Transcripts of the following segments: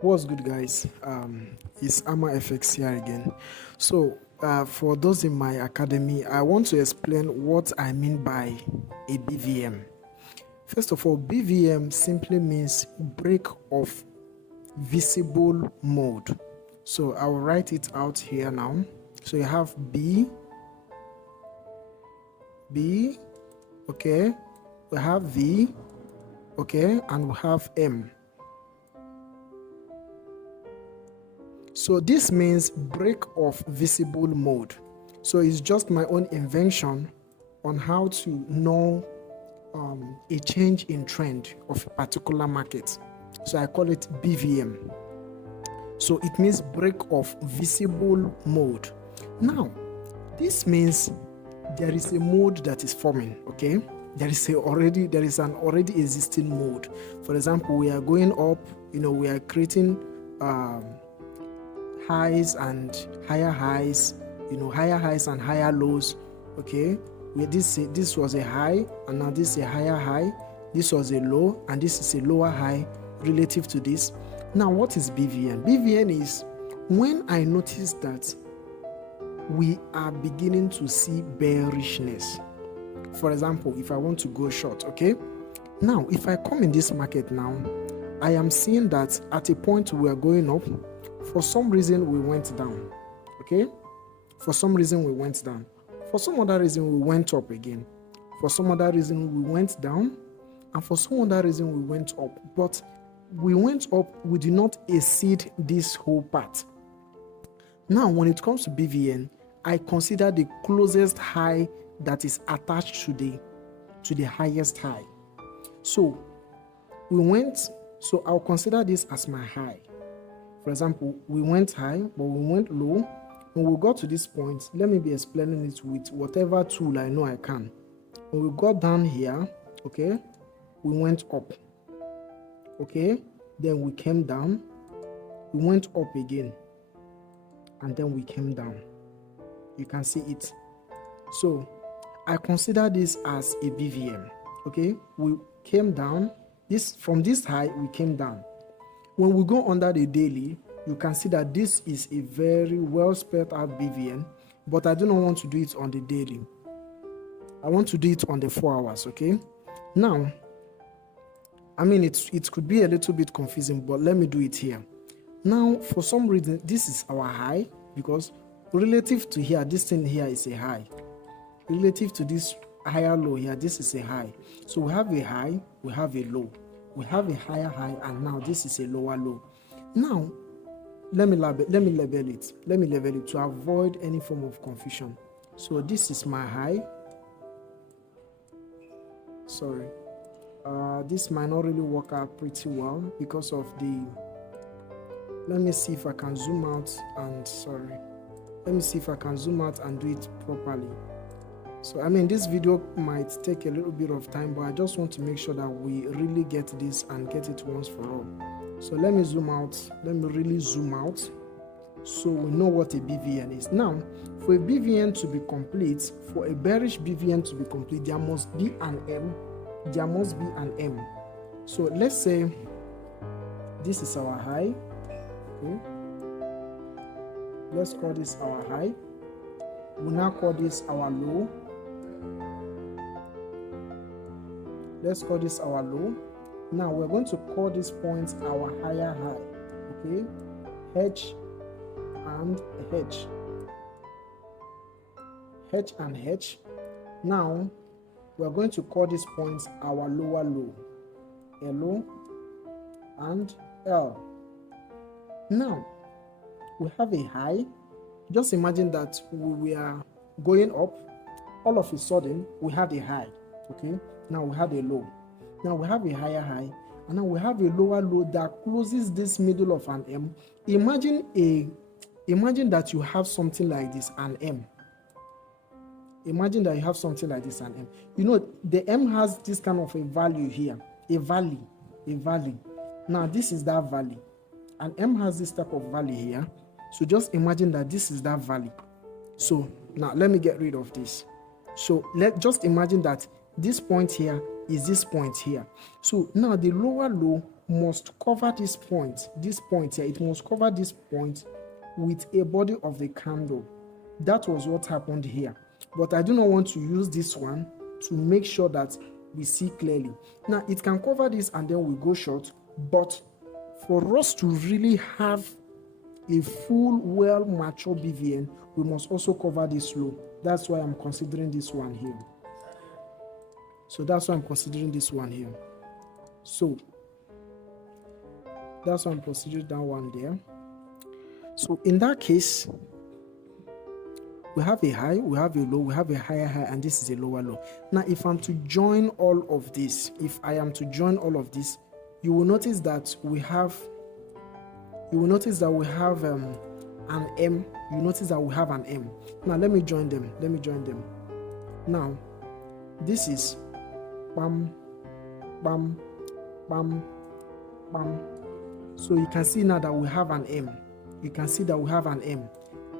What's good, guys? It's Ama FX here again. So for those in my academy, I want to explain what I mean by a BVM. First of all, BVM simply means break of visible mode. So I will write it out here now. So you have B, okay, we have V, okay, and we have M. So this means break of visible mode. So it's just my own invention on how to know a change in trend of a particular market. So I call it BVM. So it means break of visible mode. Now, this means there is a mode that is forming, okay? There is an already existing mode. For example, we are going up, we are creating highs and higher highs, higher highs and higher lows, okay? Where this was a high, and now this is a higher high. This was a low, and this is a lower high relative to this. Now, what is BVN? BVN is when I notice that we are beginning to see bearishness. For example, if I want to go short, okay? Now, if I come in this market now, I am seeing that at a point we are going up. For some reason, we went down, okay? For some reason, we went down. For some other reason, we went up again. For some other reason, we went down. And for some other reason, we went up. But we went up, we did not exceed this whole part. Now, when it comes to BVN, I consider the closest high that is attached to the highest high. So I'll consider this as my high. For example, we went high, but we went low. When we got to this point, let me be explaining it with whatever tool I know I can. When we got down here, okay, we went up, okay, then we came down, we went up again, and then we came down. You can see it. So I consider this as a BVM, okay? We came down, from this high, we came down. When we go under the daily, you can see that this is a very well spelled out BVN, but I do not want to do it on the daily. I want to do it on the 4 hours, okay? Now, I mean, it could be a little bit confusing, but let me do it here. Now, for some reason, this is our high, because relative to here, this thing here is a high. Relative to this higher low here, this is a high. So we have a high, we have a low. We have a higher high, and now this is a lower low. Now, let me label it to avoid any form of confusion. So this is my high. Sorry, this might not really work out pretty well because of the. Let me see if I can zoom out and do it properly. So I mean, this video might take a little bit of time, but I just want to make sure that we really get this and get it once for all. So let me zoom out. Let me really zoom out so we know what a BVN is. Now, for a BVN to be complete, for a bearish BVN to be complete, there must be an M. There must be an M. So let's say this is our high. Okay. Let's call this our high. We'll now call this our low. Let's call this our low. Now we're going to call this point our higher high. Okay, H and H. H and H. Now we're going to call this point our lower low. L and L. Now we have a high. Just imagine that we are going up. All of a sudden, we have a high. Okay. Now we have a low. Now we have a higher high, and now we have a lower low that closes this middle of an M. Imagine that you have something like this, an M. Imagine that you have something like this, an M. You know, the M has this kind of a value here, a valley. Now this is that valley, and M has this type of valley here. So just imagine that this is that valley. So now let me get rid of this. So let's just imagine that this point here is this point here. So now the lower low must cover this point here. It must cover this point with a body of the candle. That was what happened here. But I do not want to use this one to make sure that we see clearly. Now, it can cover this and then we go short, but for us to really have a full, well mature BVM, we must also cover this low. That's why I'm considering this one here. So that's why I'm considering this one here. So that's why I'm considering that one there. So in that case, we have a high, we have a low, we have a higher high, and this is a lower low. Now, if I'm to join all of this, if I am to join all of this, you will notice that we have an M. You notice that we have an M. Now let me join them. Now this is bam, bam, bam, bam. So you can see now that we have an M. You can see that we have an M.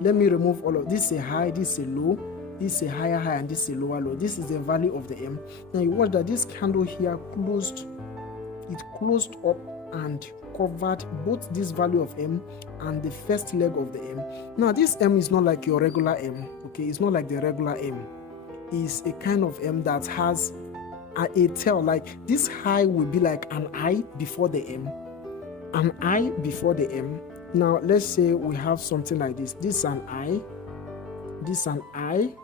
Let me remove all of this. Is a high, this is a low, this is a higher high, and this is a lower low. This is the value of the M. Now you watch that this candle here closed up and covered both this value of M and the first leg of the M. Now this M is not like your regular M, okay? It's not like the regular M. It's a kind of M that has a tail. Like this high will be like an I before the M, an I before the M. Now let's say we have something like this. This is an I, this is an I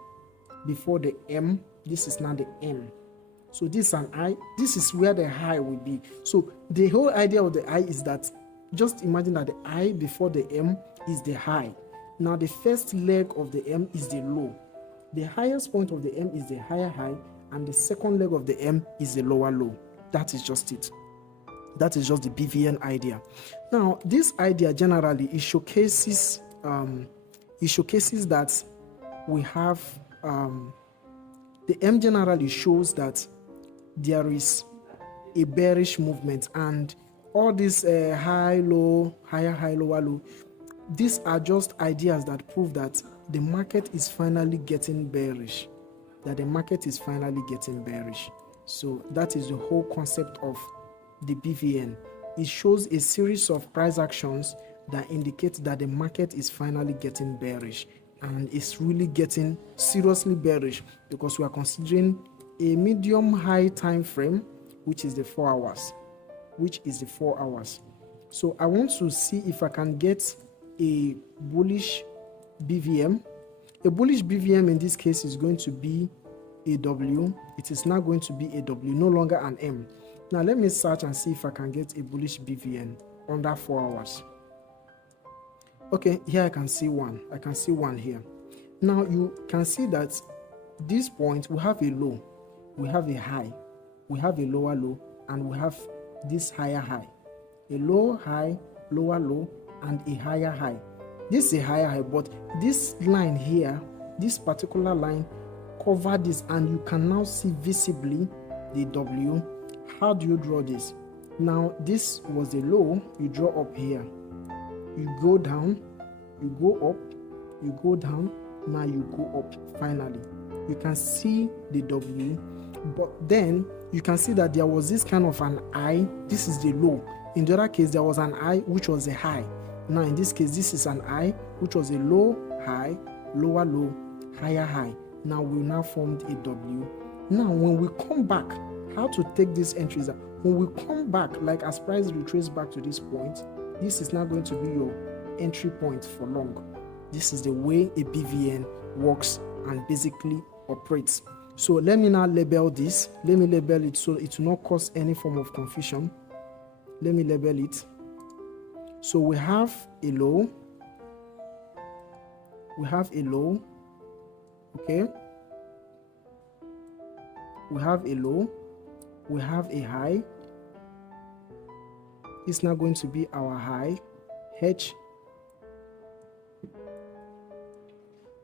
before the M. This is now the M. So this is an I, this is where the high will be. So the whole idea of the I is that, just imagine that the I before the M is the high. Now the first leg of the M is the low. The highest point of the M is the higher high, and the second leg of the M is the lower low. That is just it. That is just the BVM idea. Now this idea generally, it showcases that we have the M generally shows that there is a bearish movement, and all these high, low, higher, high, lower, low, these are just ideas that prove that the market is finally getting bearish, So that is the whole concept of the BVM. It shows a series of price actions that indicate that the market is finally getting bearish, and it's really getting seriously bearish, because we are considering a medium high time frame, which is the 4 hours. So I want to see if I can get a bullish BVM. A bullish BVM in this case is going to be a W. It is now going to be a W, no longer an M. Now let me search and see if I can get a bullish BVM under 4 hours. Okay, here I can see one. I can see one here. Now you can see that this point, we have a low, we have a high, we have a lower low, and we have this higher high. A low high, lower low, and a higher high. This is a higher high, but this line here, this particular line, cover this, and you can now see visibly the W. How do you draw this? Now this was the low, you draw up here. You go down, you go up, you go down, now you go up. Finally, you can see the W, but then you can see that there was this kind of an I. This is the low. In the other case, there was an I, which was a high. Now in this case, this is an I, which was a low, high, lower low, higher high. Now we now formed a W. Now when we come back, how to take these entries? When we come back, like as price retrace back to this point, this is now going to be your entry point for long. This is the way a BVM works and basically operates. So let me now label this. Let me label it so it will not cause any form of confusion. Let me label it. So we have a low. We have a low. Okay. We have a low. We have a high. It's now going to be our high, H.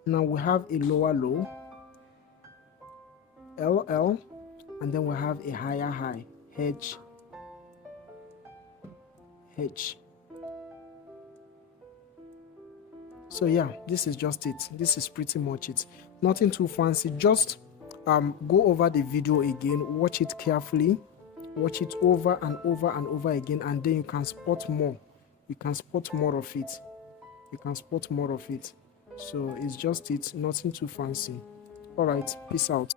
Now we have a lower low, LL, and then we have a higher high, H. So yeah, this is just it. This is pretty much it. Nothing too fancy. Just go over the video again, watch it carefully, watch it over and over and over again, and then you can spot more. You can spot more of it. You can spot more of it. So it's just it, nothing too fancy. All right, peace out.